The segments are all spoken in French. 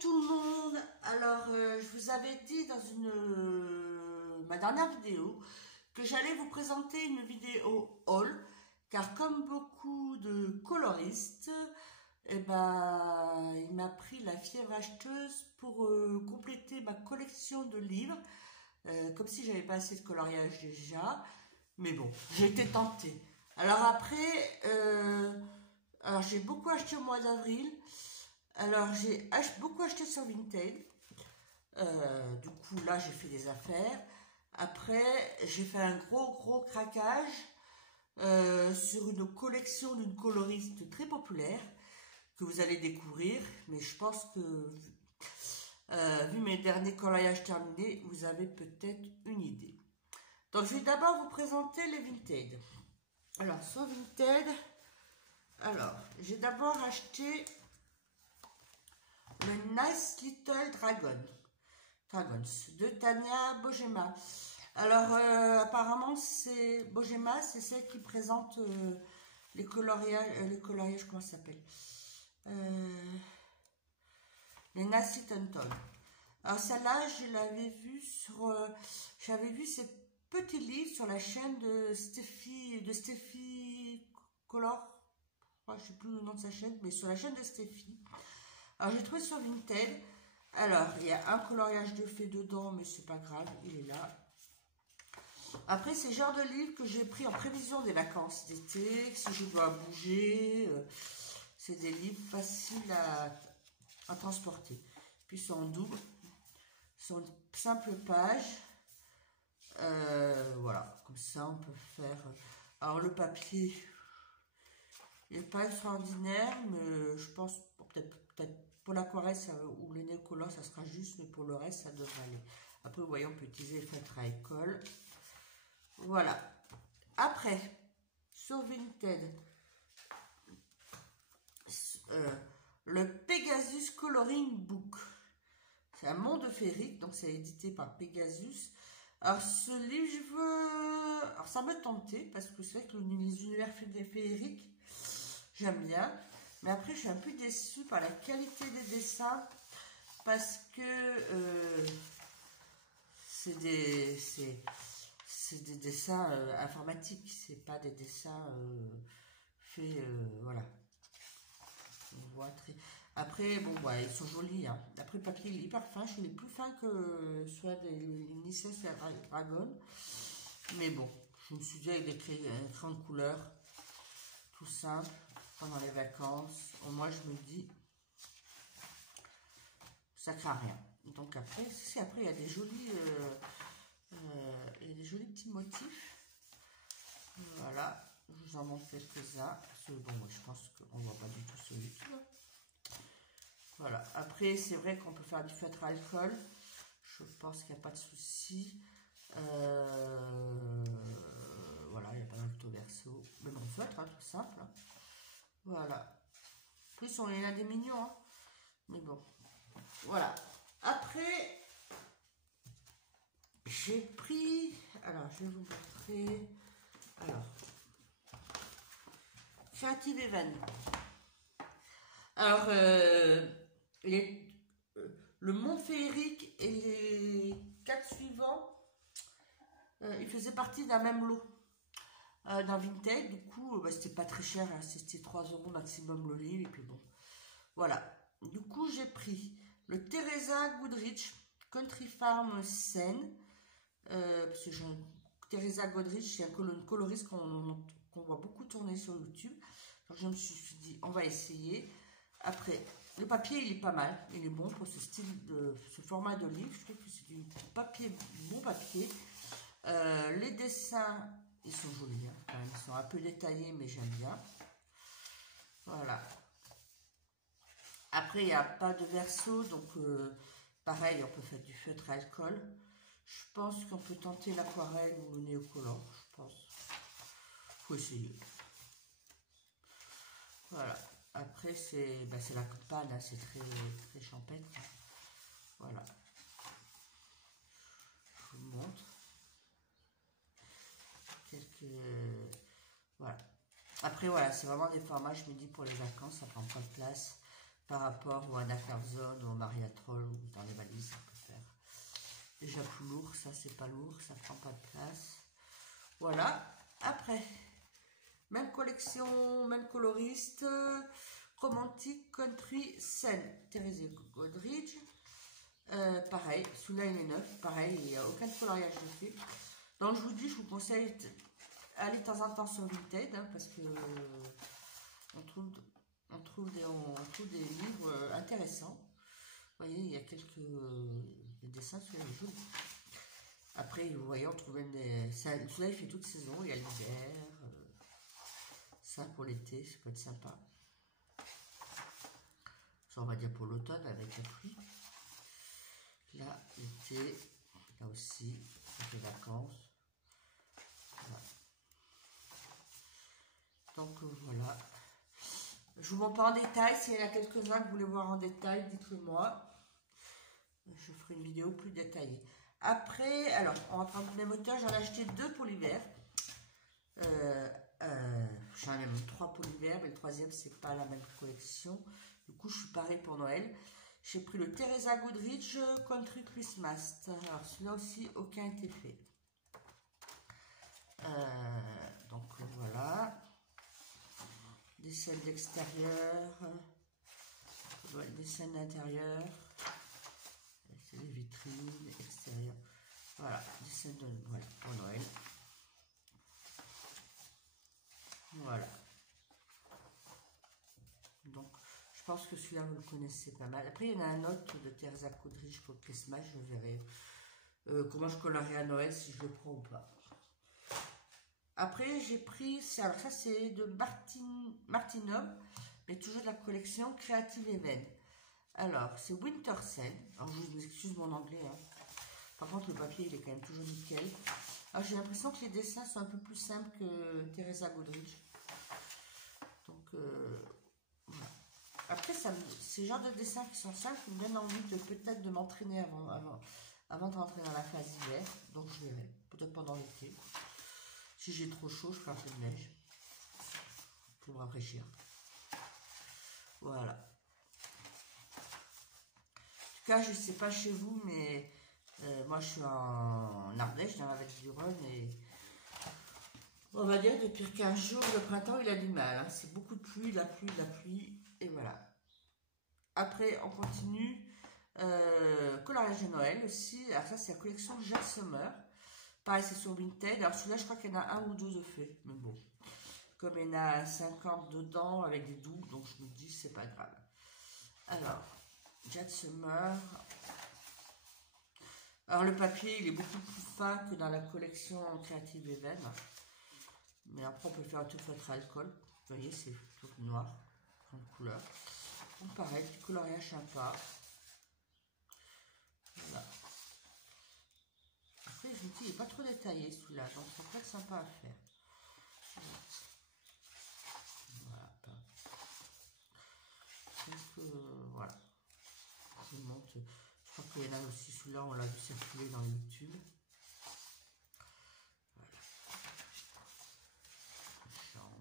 tout le monde. Alors, je vous avais dit dans ma dernière vidéo que j'allais vous présenter une vidéo haul, car comme beaucoup de coloristes, il m'a pris la fièvre acheteuse pour compléter ma collection de livres, comme si j'avais pas assez de coloriage déjà. Mais bon, j'ai été tentée. Alors après, alors j'ai beaucoup acheté au mois d'avril. Alors j'ai beaucoup acheté sur Vinted. Du coup là j'ai fait des affaires. Après j'ai fait un gros craquage sur une collection d'une coloriste très populaire que vous allez découvrir. Mais je pense que vu mes derniers coloriages terminés, vous avez peut-être une idée. Donc je vais d'abord vous présenter les Vinted. Alors sur Vinted, alors j'ai d'abord acheté le Nice Little Dragons de Tania Bojema. Alors apparemment c'est Bojema, c'est celle qui présente les coloriages, comment ça s'appelle, les Nice Little Toy. Alors celle-là je l'avais vue sur, j'avais vu ces petits livres sur la chaîne de Steffi Color, je sais plus le nom de sa chaîne, mais sur la chaîne de Steffi. Alors j'ai trouvé sur Vinted. Alors il y a un coloriage de fée dedans, mais c'est pas grave, il est là. Après c'est le genre de livre que j'ai pris en prévision des vacances d'été, si je dois bouger. C'est des livres faciles à transporter. Puis ils sont en double, ils sont une simple page. Voilà, comme ça on peut faire. Alors le papier, il n'est pas extraordinaire, mais je pense peut-être pour l'aquarelle ou les néocolores ça sera juste, mais pour le reste ça devrait aller. Après vous voyez on peut utiliser le feutre à école. Voilà. Après sur Vinted, le Pegasus Coloring Book. C'est un monde féerique, donc c'est édité par Pegasus. Alors ce livre, alors ça me tentait parce que c'est vrai que les univers féeriques, j'aime bien. Mais après, je suis un peu déçue par la qualité des dessins parce que c'est des dessins informatiques, c'est pas des dessins faits, voilà. On voit très. Après, bon, ouais, ils sont jolis. Hein. Après, le papier il est hyper fin. Je suis plus fin que soit des Nice Dragon. Mais bon, je me suis dit avec des crayons de couleur, tout simple, pendant les vacances. Au moins, je me dis, ça craint rien. Donc après, après il y a des jolis, petits motifs. Voilà, je vous en montre quelques-uns. Bon, je pense qu'on ne voit pas du tout celui-là. Voilà, après, c'est vrai qu'on peut faire du feutre à alcool. Je pense qu'il n'y a pas de souci. Voilà, il n'y a pas d'alto verso. Mais bon, feutre, hein, tout simple. Voilà. En plus, on est là des mignons. Hein. Mais bon, voilà. Après, j'ai pris. Alors, je vais vous montrer. Alors, Creative Event. Alors, le monde féerique et les 4 suivants, ils faisaient partie d'un même lot dans Vinted. Du coup, c'était pas très cher, hein, c'était 3 € maximum le livre. Et puis bon, voilà. Du coup, j'ai pris le Teresa Goodrich Country Farm Scène. Parce que Teresa Goodrich, c'est une coloriste qu'on voit beaucoup tourner sur YouTube. Donc je me suis dit, on va essayer. Après, le papier, il est pas mal. Il est bon pour ce format de livre. Je trouve que c'est du papier, bon papier. Les dessins, ils sont jolis. Hein, quand même. Ils sont un peu détaillés, mais j'aime bien. Voilà. Après, il n'y a pas de verso. Donc, pareil, on peut faire du feutre à alcool. Je pense qu'on peut tenter l'aquarelle ou le néocolore. Je pense. Faut essayer. Voilà. Après, c'est la campagne, hein, c'est très champêtre. Voilà. Je vous montre. Voilà. Après, voilà, c'est vraiment des formats, je me dis, pour les vacances, ça prend pas de place par rapport au Anna Carzone ou au Maria déjà plus lourd, ça c'est pas lourd, ça prend pas de place. Voilà, après, même collection, même coloriste, Romantic Country Scène, Thérèse Godridge. Pareil, celui-là il est neuf, pareil, il n'y a aucun coloriage de fait. Donc je vous dis, je vous conseille d'aller de temps en temps sur Vinted, hein, parce que on trouve des livres intéressants. Vous voyez, il y a quelques dessins sur les jeux. Après, vous voyez, on trouve même des... Celui-là, il fait toute saison, il y a l'hiver. Ça, pour l'été, ça peut être sympa. Ça, on va dire pour l'automne, avec la pluie. Là, l'été, là aussi, les vacances. Voilà. Donc, voilà. Je vous montre pas en détail. S'il y en a quelques-uns que vous voulez voir en détail, dites-le moi. Je ferai une vidéo plus détaillée. Après, alors, on va prendre les moteurs. J'en ai acheté 2 pour l'hiver. J'en ai même 3 pour l'hiver, mais le troisième, c'est pas la même collection. Du coup, je suis pareil pour Noël. J'ai pris le Teresa Goodrich Country Christmas. Alors, celui-là aussi, aucun été fait. Donc, voilà. Des scènes d'extérieur. Des scènes d'intérieur. C'est les vitrines extérieures. Voilà, des scènes de voilà, pour Noël. Voilà. Donc, je pense que celui-là, vous le connaissez pas mal. Après, il y en a un autre de Teresa Goodrich pour Christmas. Je verrai comment je collerai à Noël, si je le prends ou pas. Après, j'ai pris... Alors, ça, c'est de Martinov, mais toujours de la collection Creative Event. Alors, c'est Winter Scene. Alors, je vous excuse mon anglais. Hein. Par contre, le papier, il est quand même toujours nickel. Alors, j'ai l'impression que les dessins sont un peu plus simples que Teresa Goodrich. Donc, voilà. Après, ces genres de dessins qui sont simples me donnent envie de peut-être de m'entraîner avant de rentrer dans la phase d'hiver. Donc, je verrai. Peut-être pendant l'été. Si j'ai trop chaud, je ferai un peu de neige. Pour me rafraîchir. Voilà. En tout cas, je ne sais pas chez vous, mais moi, je suis en Ardèche, dans la vallée du Rhône, et on va dire depuis 15 jours, le printemps, il a du mal. Hein. C'est beaucoup de pluie, la pluie, et voilà. Après, on continue. Coloriage de Noël aussi. Alors ça, c'est la collection Jacques Sommer. Pareil, c'est sur Vinted. Alors celui-là, je crois qu'il y en a 1 ou 2 de fait. Mais bon, comme il y en a 50 dedans avec des doubles, donc je me dis, c'est pas grave. Alors, Jacques Sommer. Alors le papier, il est beaucoup plus fin que dans la collection Creative Event. Mais après, on peut faire un tout feutre à alcool. Vous voyez, c'est tout noir, en couleur. Donc pareil, petit coloriage sympa. Voilà. Après, je me dis, il n'est pas trop détaillé celui-là, donc ça peut être sympa à faire. Voilà. Donc, voilà. Je vous montre. Je crois qu'il y en a aussi celui-là, on l'a vu circuler dans YouTube. Voilà. La chambre,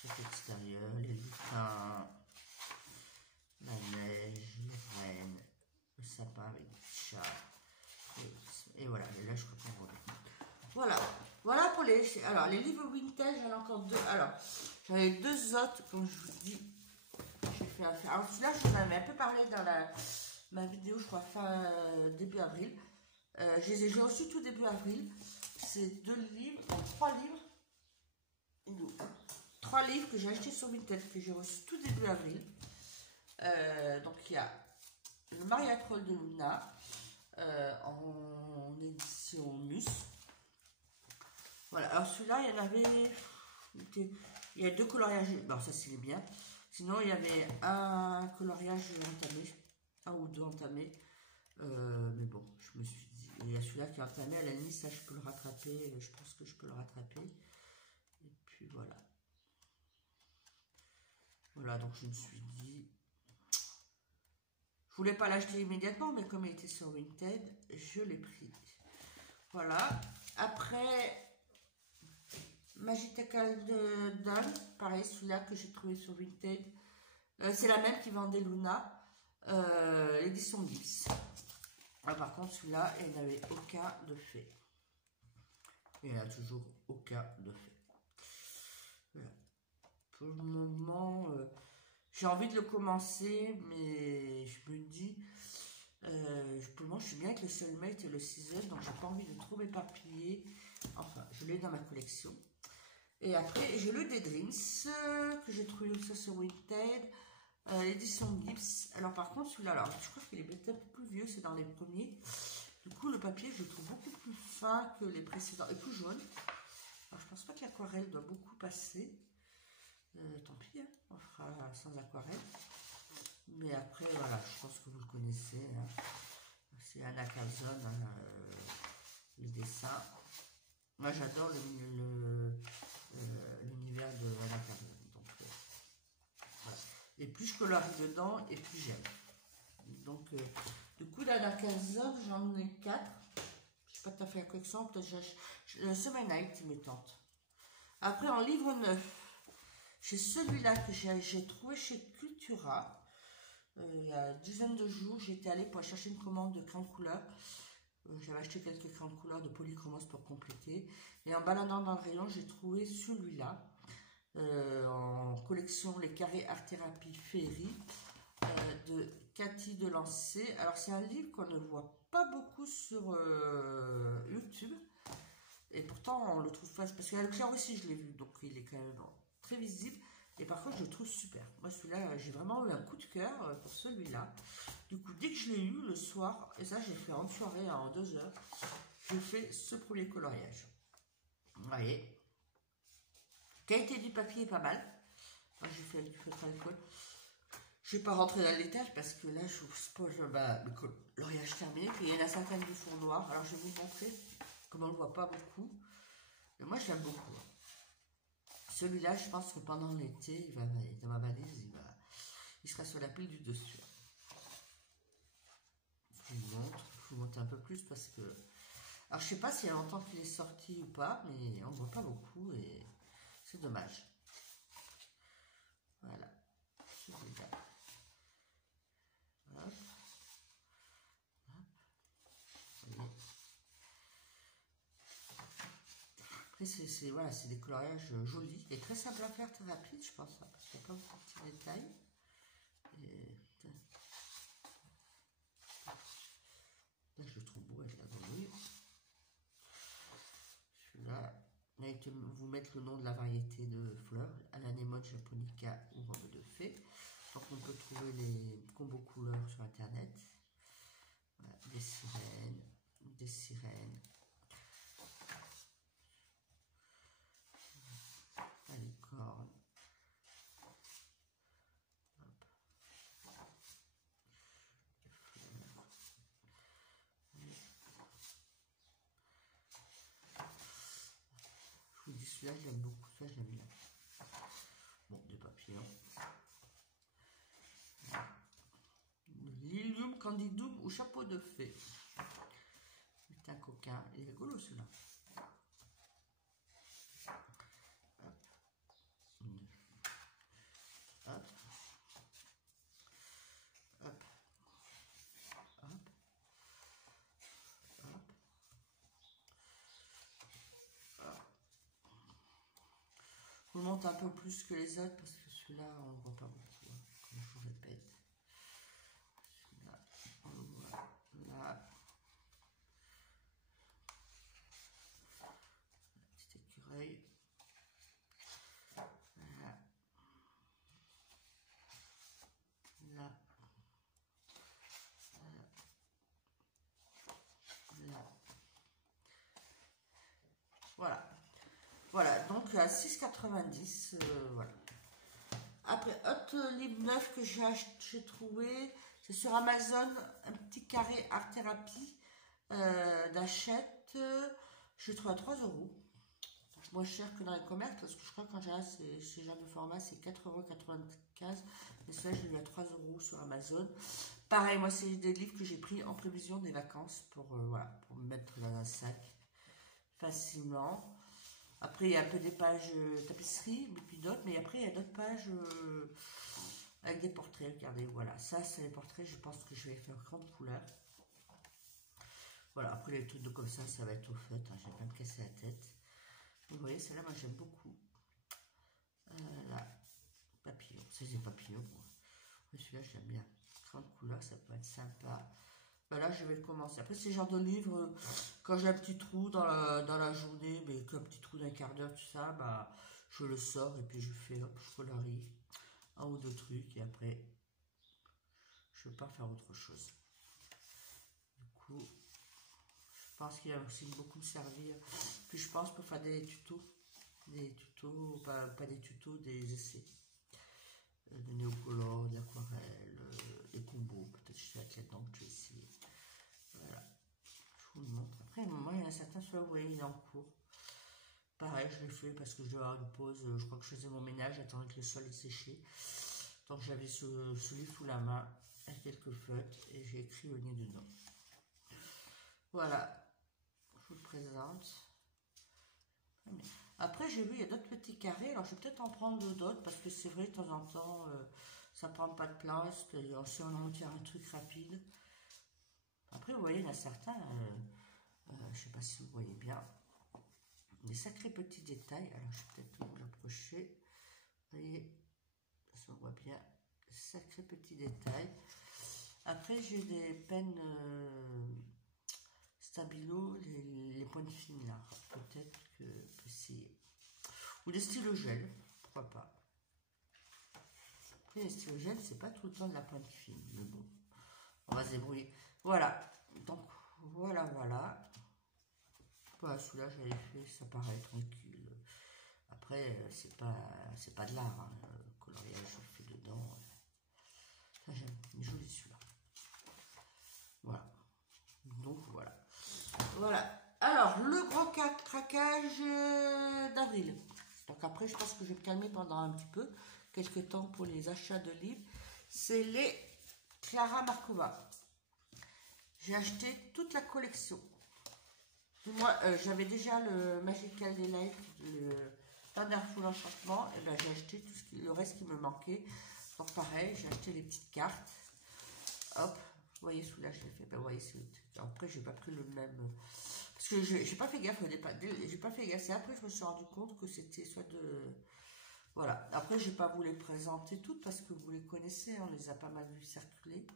cet extérieur, les lutins, la neige, les rennes, le sapin avec des chats. Et voilà, et là je crois qu'on voit. Voilà pour les... Alors, les livres vintage, j'en ai encore 2. Alors, j'en ai 2 autres, comme je vous dis. J'ai fait un... Alors, celui-là, je vous en avais un peu parlé dans ma vidéo, je crois, début avril. J'ai reçu tout début avril. C'est 2 livres, 3 livres. 3 livres que j'ai achetés sur Vinted, que j'ai reçu tout début avril. Donc, il y a le Maria Troll de Luna. En édition Mus. Voilà, alors celui-là, il y en avait... Il y a 2 coloriages... Bon, ça c'est bien. Sinon, il y avait un coloriage entamé. 1 ou 2 entamés. Mais bon, je me suis dit... Il y a celui-là qui est entamé. À la limite, ça, je peux le rattraper. Je pense que je peux le rattraper. Et puis, voilà. Voilà, donc je me suis dit... Je voulais pas l'acheter immédiatement, mais comme il était sur Vinted, je l'ai pris. Voilà. Après, Magical Dawn, pareil, celui-là que j'ai trouvé sur Vinted. C'est la même qui vendait Luna, l'édition Gibbs. Ah, par contre, celui-là, il n'avait aucun de fait. Et il n'y a toujours aucun de fait. Voilà. Pour le moment, j'ai envie de le commencer, mais je me dis, pour le moment, je suis bien avec le Soulmate et le Season, donc j'ai pas envie de trop m'éparpiller. Enfin, je l'ai dans ma collection. Et après, j'ai le Daydreams, que j'ai trouvé aussi sur Vinted, l'édition Gibbs. Alors par contre, celui-là, alors je crois qu'il est peut-être un peu plus vieux, c'est dans les premiers. Du coup, le papier, je le trouve beaucoup plus fin que les précédents, et plus jaune. Alors, je pense pas que l'aquarelle doit beaucoup passer. Tant pis, hein, on fera sans aquarelle. Mais après, voilà, je pense que vous le connaissez. Hein. C'est Anna Calzone, hein, le dessin. Moi, j'adore l'univers de Anna Calzone. Donc, voilà. Et plus je colorie dedans, et plus j'aime. Donc, du coup, d'Anna Calzone, j'en ai 4. Je sais pas tout à fait la collection, peut-être le Summer Night qui me tente. Après, en livre neuf, j'ai celui-là que j'ai trouvé chez Cultura. Il y a une dizaine de jours, j'étais allée pour chercher une commande de crayons de couleur. J'avais acheté quelques crayons de couleur de polychromos pour compléter. Et en baladant dans le rayon, j'ai trouvé celui-là. En collection Les Carrés Art Thérapie Féerie de Cathy Delancey. Alors c'est un livre qu'on ne voit pas beaucoup sur YouTube. Et pourtant on le trouve facile. Parce qu'avec Claire aussi je l'ai vu. Donc il est quand même très visible. Et par contre je le trouve super. Moi celui-là j'ai vraiment eu un coup de cœur pour celui-là. Du coup dès que je l'ai eu le soir, et ça j'ai fait en soirée en 2 heures, je fais ce premier coloriage. Vous voyez. Qualité du papier est pas mal. Moi j'ai fait du feutre alcool. Je ne vais pas rentrer dans le détail parce que là je vous expose le coloriage terminé. Puis il y en a certaines du fond noir. Alors je vais vous montrer. Comme on ne le voit pas beaucoup. Mais moi je l'aime beaucoup. Celui-là, je pense que pendant l'été, il va dans ma valise, il sera sur la pile du dessus. Je vous montre un peu plus parce que... Alors, je sais pas s'il y a longtemps qu'il est sorti ou pas, mais on ne voit pas beaucoup et c'est dommage. Voilà. Celui-là. Hop. Hop. Après, c'est des coloriages jolis et très simples à faire, très rapides, je pense, hein, parce qu'il n'y a pas beaucoup de petits détails. Et... Là, je le trouve beau avec la grenouille. Celui-là, vous mettre le nom de la variété de fleurs, Anémone japonica ou robe de fée. Donc, on peut trouver les combos couleurs sur internet. Voilà, des sirènes, la licorne. Je vous dis celui-là, j'aime beaucoup, ça j'aime bien. Bon, des papillons. Lilium candidum ou chapeau de fée. C'est un coquin, il est rigolo celui-là. Hop. Hop. Hop. Hop. Hop. Hop. Je vous montre un peu plus que les autres parce que celui-là on ne voit pas beaucoup, hein, comme je vous répète. Celui-là, on le voit là. Petit écureuil. Voilà. Là. Là. Voilà. Voilà, donc à 6,90 voilà. Après, autre livre neuf que j'ai trouvé, c'est sur Amazon, un petit carré art thérapie d'Hachette. Je l'ai trouvé à 3 €. Moins cher que dans les commerces, parce que je crois qu'en général, ces genres de format, c'est 4,95 €. Mais ça, je l'ai eu à 3 € sur Amazon. Pareil, moi, c'est des livres que j'ai pris en prévision des vacances pour, voilà, pour me mettre dans un sac facilement. Après, il y a un peu des pages tapisserie, puis d'autres, mais après, il y a d'autres pages avec des portraits. Regardez, voilà, ça, c'est les portraits. Je pense que je vais faire grande couleur. Voilà, après les trucs de comme ça va être au fait, hein, je vais pas me casser la tête. Vous voyez, celle-là, moi j'aime beaucoup. Là, papillon, c'est des papillons. Celui-là, j'aime bien. 30 couleurs, ça peut être sympa. Ben là, je vais commencer. Après, c'est le genre de livre, quand j'ai un petit trou dans la journée, mais qu'un petit trou d'un quart d'heure, tout ça, bah, je le sors et puis je fais, hop, je colorie un ou deux trucs et après, je ne vais pas faire autre chose. Du coup, je pense qu'il va aussi beaucoup me servir. Puis je pense pour faire des tutos, pas des tutos, des essais. De néocolore, de l'aquarelle, des combos, peut-être je suis avec là-dedans que je vais essayer. Voilà, je vous le montre. Après, moi, il y en a certains, soit vous voyez, il est en cours. Pareil, je l'ai fait parce que je dois avoir une pause. Je crois que je faisais mon ménage, j'attendais que le sol est séché. Donc j'avais ce livre sous la main, avec quelques feutres, et j'ai écrit au nez dedans. Voilà, je vous le présente. Après, j'ai vu, il y a d'autres petits carrés. Alors, je vais peut-être en prendre d'autres parce que c'est vrai, de temps en temps, ça prend pas de place. Et si on a envie de faire un truc rapide. Après, vous voyez, il y en a certains, je sais pas si vous voyez bien, des sacrés petits détails. Alors, je vais peut-être vous l'approcher. Vous voyez, ça se voit bien, sacrés petits détails. Après, j'ai des pennes stabilo, les pointes fines là. Peut-être que essayer. Ou des stylos gel, pourquoi pas. Après, les stylos gel, c'est pas tout le temps de la pointe fine, mais bon, on va se débrouiller. Voilà, donc voilà. Voilà, celui-là, j'avais fait, ça paraît tranquille. Après, c'est pas de l'art, hein, le coloriage, je le fais dedans. Ça, j'aime, il est joli celui-là. Voilà, donc voilà. Voilà. Alors, le gros craquage d'avril. Donc après, je pense que je vais me calmer pendant un petit peu, quelques temps pour les achats de livres. C'est les Clara Markova. J'ai acheté toute la collection. Moi, j'avais déjà le Magical Delight, le Wonderful Enchantement, et ben j'ai acheté tout le reste qui me manquait. Donc pareil, j'ai acheté les petites cartes. Hop, vous voyez, celui-là, je l'ai fait. Ben, vous voyez, après, j'ai pas pris le même. Parce que j'ai pas fait gaffe au départ. J'ai pas fait gaffe. C'est après je me suis rendu compte que c'était soit de. Voilà. Après, j'ai pas voulu les présenter toutes parce que vous les connaissez. On les a pas mal vues circuler.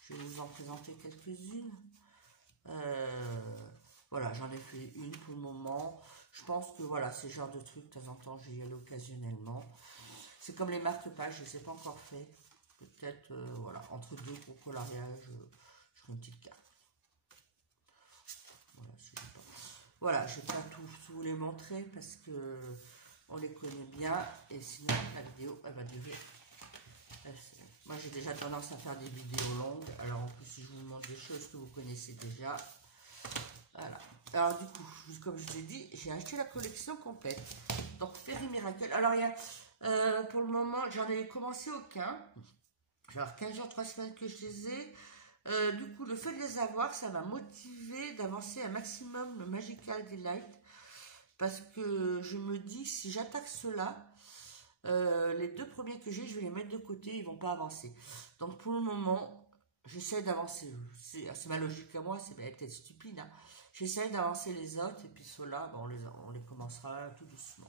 Je vais vous en présenter quelques-unes. Voilà, j'en ai fait une pour le moment. Je pense que voilà, c'est le genre de truc, de temps en temps, j'y allais occasionnellement. C'est comme les marque-pages, je ne les ai pas encore fait. Peut-être, voilà, entre deux gros coloriages, je ferai une petite carte. Voilà, je ne vais pas tous vous les montrer parce que on les connaît bien. Et sinon, la vidéo, elle va durer. Moi, j'ai déjà tendance à faire des vidéos longues. Alors, en plus, si je vous montre des choses que vous connaissez déjà. Voilà. Alors, du coup, comme je vous ai dit, j'ai acheté la collection complète. Donc, Fairy Miracle. Alors, il y a, pour le moment, j'en ai commencé aucun. Alors, 15 jours, 3 semaines que je les ai. Du coup, le fait de les avoir, ça m'a motivé d'avancer un maximum le Magical Delight. Parce que je me dis, si j'attaque ceux-là, les deux premiers que j'ai, je vais les mettre de côté, ils vont pas avancer. Donc pour le moment, j'essaie d'avancer. C'est ma logique à moi, c'est peut-être stupide. Hein. J'essaie d'avancer les autres, et puis ceux-là, bon, on les commencera tout doucement.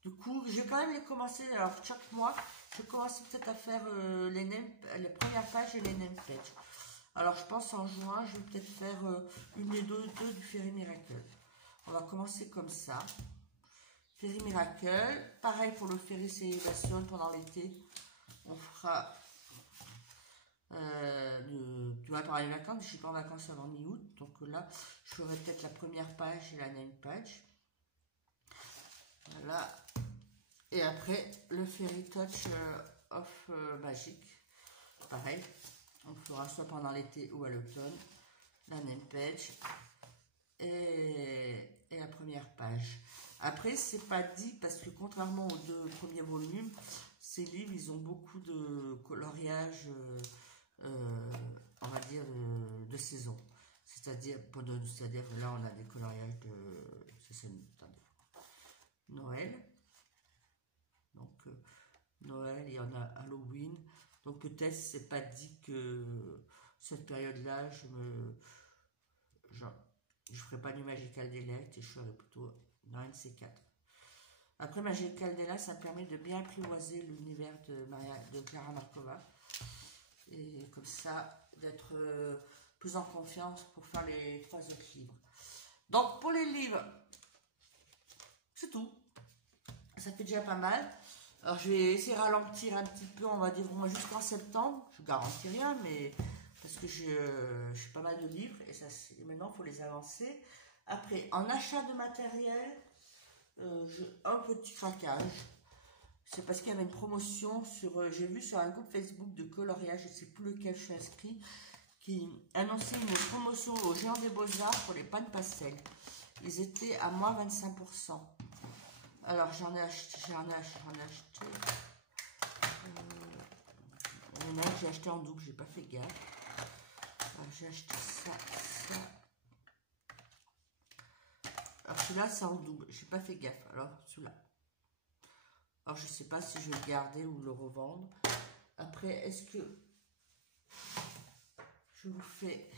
Du coup, je vais quand même les commencer. Alors chaque mois, je commence peut-être à faire les premières pages et les name pages. Alors je pense en juin, je vais peut-être faire une et deux du Fairy Miracle. On va commencer comme ça. Fairy Miracle. Pareil pour le Fairy Célébration pendant l'été. On fera tu vas parler les vacances. Je suis pas en vacances avant mi-août. Donc là, je ferai peut-être la première page et la name page. Voilà. Et après, le Fairy Touch of Magic. Pareil. On fera soit pendant l'été ou à l'automne. La name page. Et la première page. Après, c'est pas dit parce que contrairement aux deux premiers volumes, ces livres, ils ont beaucoup de coloriage, on va dire, de saison. C'est-à-dire là, on a des coloriages de Noël. Donc, Noël, il y en a Halloween. Donc, peut-être, c'est pas dit que cette période-là, je ferai pas du Magical Delight et je serai plutôt dans un de ces quatre. Après Magical Delight, ça me permet de bien apprivoiser l'univers de Clara Markova. Et comme ça, d'être plus en confiance pour faire les 3 autres livres. Donc, pour les livres, c'est tout. Ça fait déjà pas mal. Alors, je vais essayer de ralentir un petit peu, on va dire au moins jusqu'en septembre. Je ne garantis rien, mais parce que je suis pas mal de livres et ça, maintenant, il faut les avancer. Après, en achat de matériel, j'ai un petit craquage. C'est parce qu'il y avait une promotion sur, j'ai vu sur un groupe Facebook de coloriage, je ne sais plus lequel je suis inscrit, qui annonçait une promotion au Géant des Beaux-Arts pour les pannes pastel. Ils étaient à moins 25%. Alors j'en ai acheté. Il y en a un que j'ai acheté en double, j'ai pas fait gaffe. J'ai acheté ça. Alors celui-là c'est en double, j'ai pas fait gaffe. Alors celui-là. Alors je sais pas si je vais le garder ou le revendre. Après, est-ce que je vous fais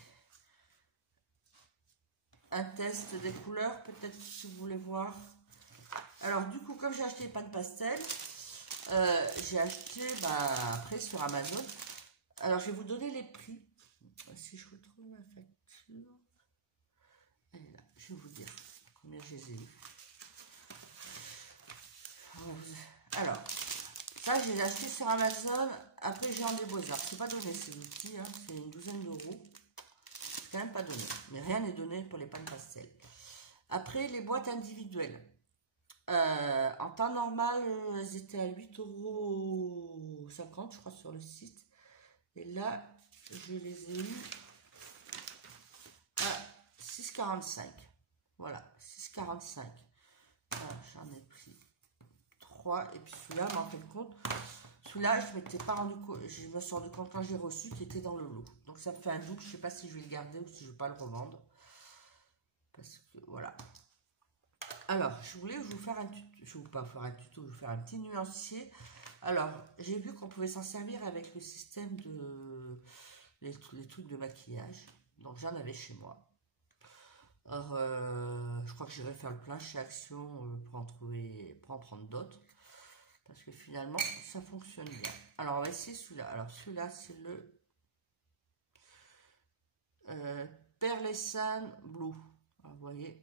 un test des couleurs, peut-être si vous voulez voir. Alors du coup, comme j'ai acheté les pannes pastel, j'ai acheté après sur Amazon. Alors je vais vous donner les prix. Si je retrouve ma facture, elle est là. Je vais vous dire combien je les ai eu. Alors, ça je les ai achetés sur Amazon. Après Géant des Beaux-Arts. C'est pas donné ces outils, hein, c'est une douzaine d'euros. C'est quand même pas donné. Mais rien n'est donné pour les pannes pastel. Après les boîtes individuelles. En temps normal, elles étaient à 8,50 €, je crois, sur le site. Et là, je les ai eues à 6,45 €. Voilà, 6,45 €. J'en ai pris 3. Et puis celui-là, en fin de compte, celui-là, je m'étais pas rendu compte. Je me suis rendu compte quand j'ai reçu qu'il était dans le lot. Donc ça me fait un doute. Je sais pas si je vais le garder ou si je vais pas le revendre. Parce que voilà. Alors, je voulais vous faire un tuto, je vais pas faire un tuto, je vais vous faire un petit nuancier. Alors, j'ai vu qu'on pouvait s'en servir avec le système de les trucs de maquillage. Donc, j'en avais chez moi. Alors, je crois que j'irai faire le plein chez Action pour en prendre d'autres. Parce que finalement, ça fonctionne bien. Alors, on va essayer celui-là. Alors, celui-là, c'est le Pearlescent Blue. Alors, vous voyez.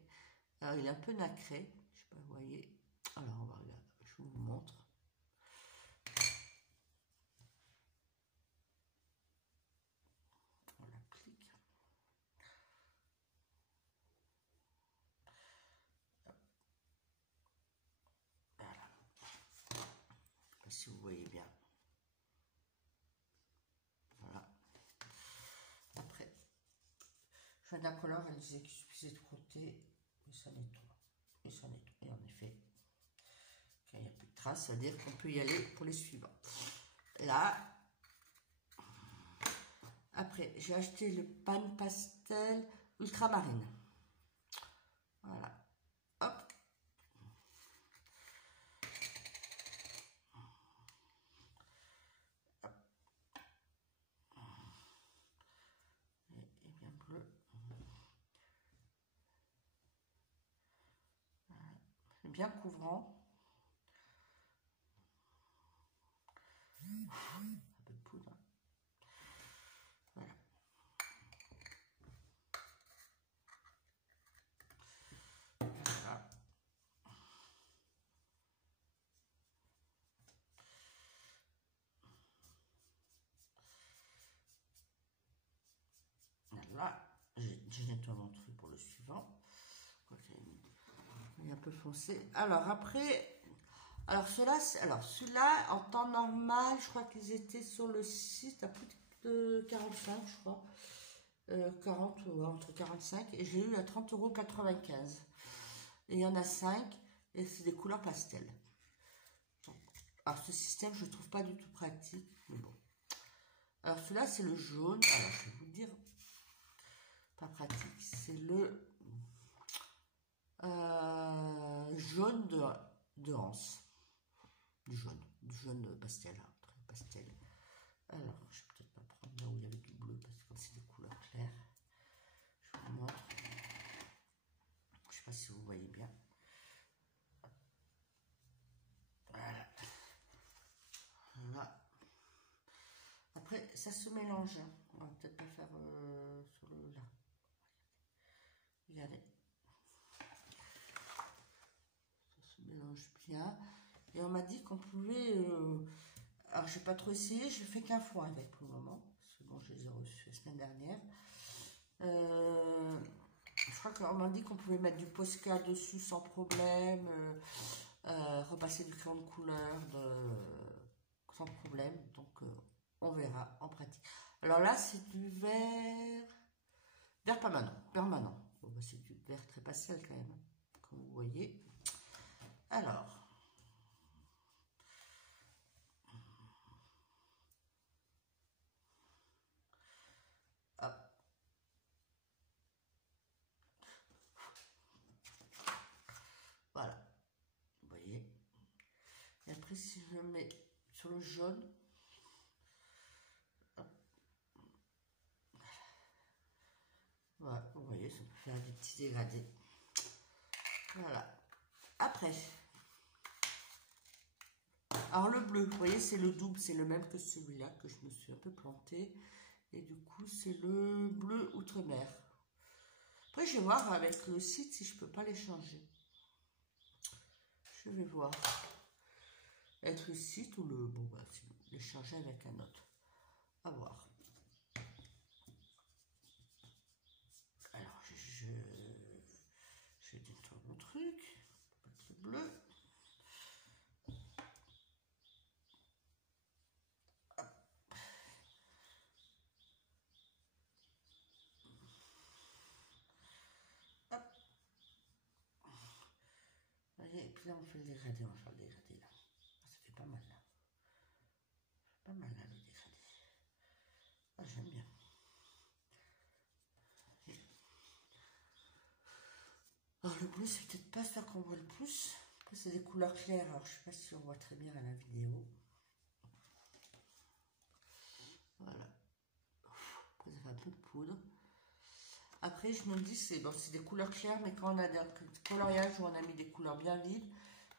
Alors, il est un peu nacré, je sais pas, vous voyez. Alors, on va regarder, je vous montre. On l'applique. Voilà. Je sais pas si vous voyez bien. Voilà. Après, je fais de la couleur, elle disait qu'il suffisait de frotter et ça nettoie. Et ça nettoie. Et en effet, quand il n'y a plus de traces, c'est-à-dire qu'on peut y aller pour les suivants. Là, après, j'ai acheté le pan pastel ultramarine. Voilà. Hop. Et bien bleu. Voilà. Bien couvrant. Un peu de poudre. Voilà. Voilà. Là, j'ai nettoyé mon truc pour le suivant. Il est un peu foncé. Alors après, alors celui-là, en temps normal, je crois qu'ils étaient sur le site à plus de 45, je crois. 40 ou entre 45. Et j'ai eu à 30,95 €. Et il y en a 5. Et c'est des couleurs pastel. Alors ce système, je ne trouve pas du tout pratique. Mais bon. Alors celui-là, c'est le jaune. Alors je vais vous dire. Pas pratique. C'est le jaune de Hans. Du jaune pastel, hein, très pastel. Alors, je vais peut-être pas prendre là où il y avait du bleu parce que c'est des couleurs claires. Je vous montre. ça se mélange. Hein. On va peut-être pas faire sur le là. Regardez. Ça se mélange bien. Et on m'a dit qu'on pouvait... alors, j'ai pas trop essayé. Je fais qu'un fois avec pour le moment. Parce que bon, je les ai reçus la semaine dernière. Je crois qu'on m'a dit qu'on pouvait mettre du Posca dessus sans problème. Repasser du crayon de couleur sans problème. Donc, on verra en pratique. Alors là, c'est du vert permanent. Bon, bah, c'est du vert très pastel quand même, comme vous voyez. Alors, hop. Voilà, vous voyez. Et après, si je le mets sur le jaune, hop. Voilà, vous voyez, ça peut faire des petits dégradés. Voilà. Après, alors le bleu, vous voyez, c'est le double, c'est le même que celui-là que je me suis un peu planté. Et du coup, c'est le bleu outre-mer. Après, je vais voir avec le site si je peux pas les changer. Je vais voir. Avec le site ou le... Bon, bah, les changer avec un autre. À voir. Alors, je nettoie mon truc. Le bleu. Et puis là, on fait le dégradé, on va faire le dégradé là. Ça fait pas mal là. Pas mal là, le dégradé. Ah, j'aime bien. Alors, le bleu, c'est peut-être pas ça qu'on voit le plus. Après, c'est des couleurs claires, alors je sais pas si on voit très bien à la vidéo. Voilà. Après, ça fait un peu de poudre. Après, je me dis, c'est bon, des couleurs claires, mais quand on a des coloriages où on a mis des couleurs bien vives,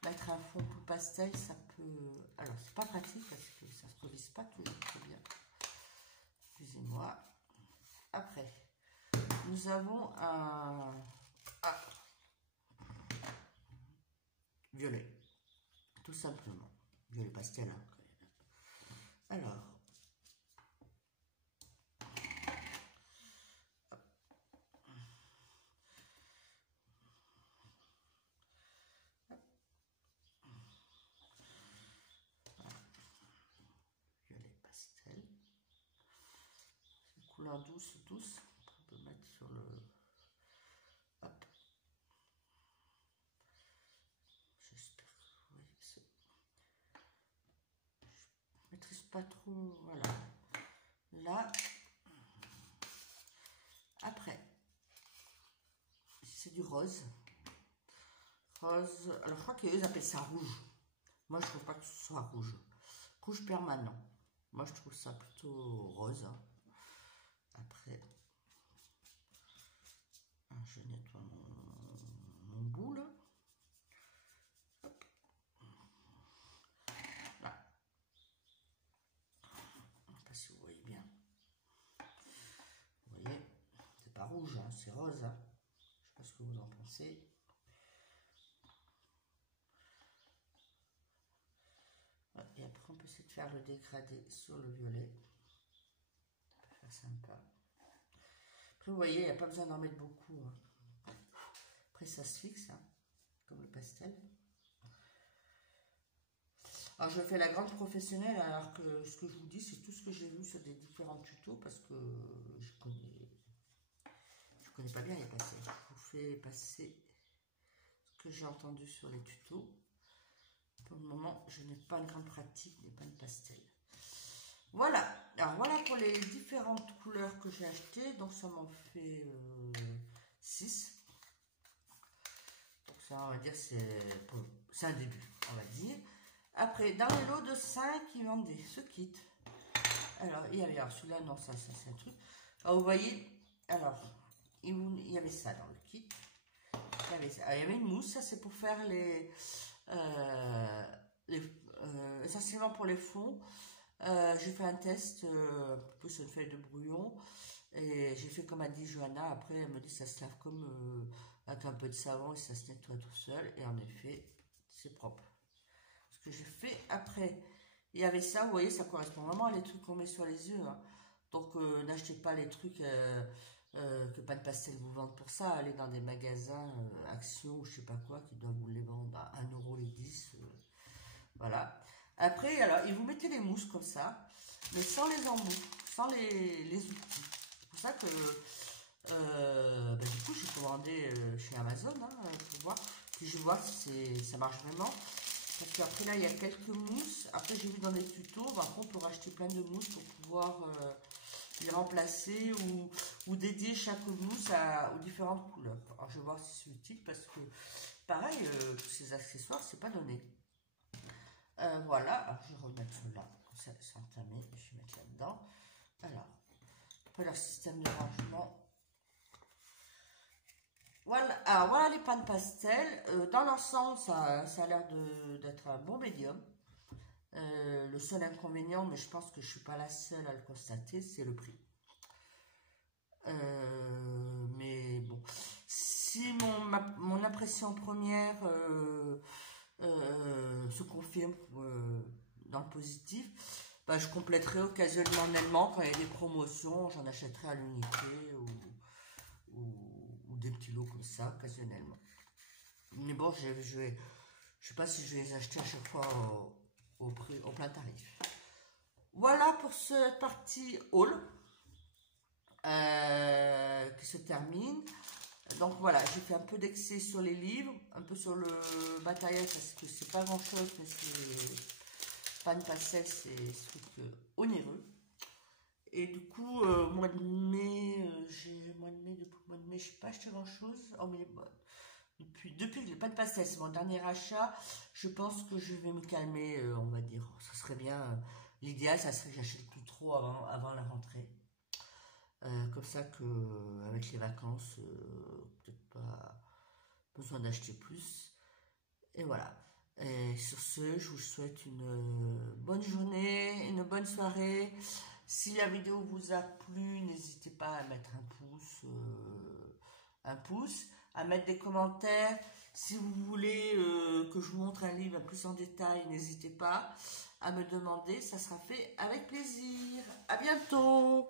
mettre un fond plus pastel, ça peut... Alors, c'est pas pratique parce que ça se revise pas toujours très bien. Excusez-moi. Après, nous avons un violet. Tout simplement. Violet pastel. Hein, quand même. Alors, couleur douce, on peut mettre sur le... Hop. J'espère que vous voyez que c'est... Je maîtrise pas trop, voilà. Là, après, c'est du rose. Rose, alors je crois qu'eux appellent ça rouge. Moi, je trouve pas que ce soit rouge. Rouge permanent. Moi, je trouve ça plutôt rose. Hein. Après, je nettoie mon bout là. Hop. Là. Je ne sais pas si vous voyez bien. Vous voyez, c'est pas rouge, hein, c'est rose. Hein. Je ne sais pas ce que vous en pensez. Et après, on peut essayer de faire le dégradé sur le violet. Ça peut faire sympa. Après, vous voyez, il n'y a pas besoin d'en mettre beaucoup. Hein. Après, ça se fixe, hein, comme le pastel. Alors, je fais la grande professionnelle, alors que ce que je vous dis, c'est tout ce que j'ai vu sur des différents tutos, parce que je connais pas bien les pastels. Je vous fais passer ce que j'ai entendu sur les tutos. Pour le moment, je n'ai pas une grande pratique, ni pas de pastel. Voilà, alors voilà pour les différentes couleurs que j'ai achetées. Donc ça m'en fait 6. Donc ça, on va dire, c'est un début, on va dire. Après, dans les lots de 5, ils vendaient ce kit. Alors, il y avait, alors celui-là, non, ça c'est un truc. Alors, vous voyez, alors, il y avait ça dans le kit. Il y avait une mousse, ça c'est pour faire essentiellement pour les fonds. J'ai fait un test sur une feuille de brouillon et j'ai fait comme a dit Johanna. Après, elle me dit ça se lave comme avec un peu de savon et ça se nettoie tout seul. Et en effet, c'est propre. Ce que j'ai fait après, il y avait ça, vous voyez, ça correspond vraiment à les trucs qu'on met sur les yeux. Hein. Donc, n'achetez pas les trucs que Pan Pastel vous vende pour ça. Allez dans des magasins Action ou je sais pas quoi qui doivent vous les vendre à 1 € les 10. Voilà. Après, alors, et vous mettez les mousses comme ça, mais sans les embouts, sans les outils. C'est pour ça que, du coup, j'ai commandé chez Amazon pour voir. Puis je vois si ça marche vraiment. Parce qu'après, là, il y a quelques mousses. Après, j'ai vu dans les tutos, par contre, on peut racheter plein de mousses pour pouvoir les remplacer ou dédier chaque mousse aux différentes couleurs. Alors, je vais voir si c'est utile parce que, pareil, tous ces accessoires, c'est pas donné. Voilà, alors je vais remettre cela, comme ça c'est entamé, je vais mettre là-dedans. Alors, après leur système de rangement. Voilà, alors voilà les pans pastel. Dans l'ensemble, ça a l'air d'être un bon médium. Le seul inconvénient, mais je pense que je ne suis pas la seule à le constater, c'est le prix. Mais bon, si mon impression première se confirme dans le positif, bah, je compléterai occasionnellement quand il y a des promotions, j'en achèterai à l'unité ou des petits lots comme ça occasionnellement. Mais bon, je sais pas si je vais les acheter à chaque fois au plein tarif. Voilà pour cette partie haul qui se termine. Donc voilà, j'ai fait un peu d'excès sur les livres, un peu sur le matériel parce que c'est pas grand chose, mais c'est pas une pastel, c'est ce truc onéreux. Et du coup, mois de mai, depuis le mois de mai, je n'ai pas acheté grand chose. Oh, mais bon, depuis que j'ai pas de pastel, c'est mon dernier achat, je pense que je vais me calmer, on va dire. Ça serait bien, l'idéal, ça serait que j'achète plus trop avant la rentrée. Comme ça que avec les vacances, peut-être pas besoin d'acheter plus. Et voilà. Et sur ce, je vous souhaite une bonne journée, une bonne soirée. Si la vidéo vous a plu, n'hésitez pas à mettre un pouce, à mettre des commentaires. Si vous voulez que je vous montre un livre plus en détail, n'hésitez pas à me demander, ça sera fait avec plaisir. À bientôt!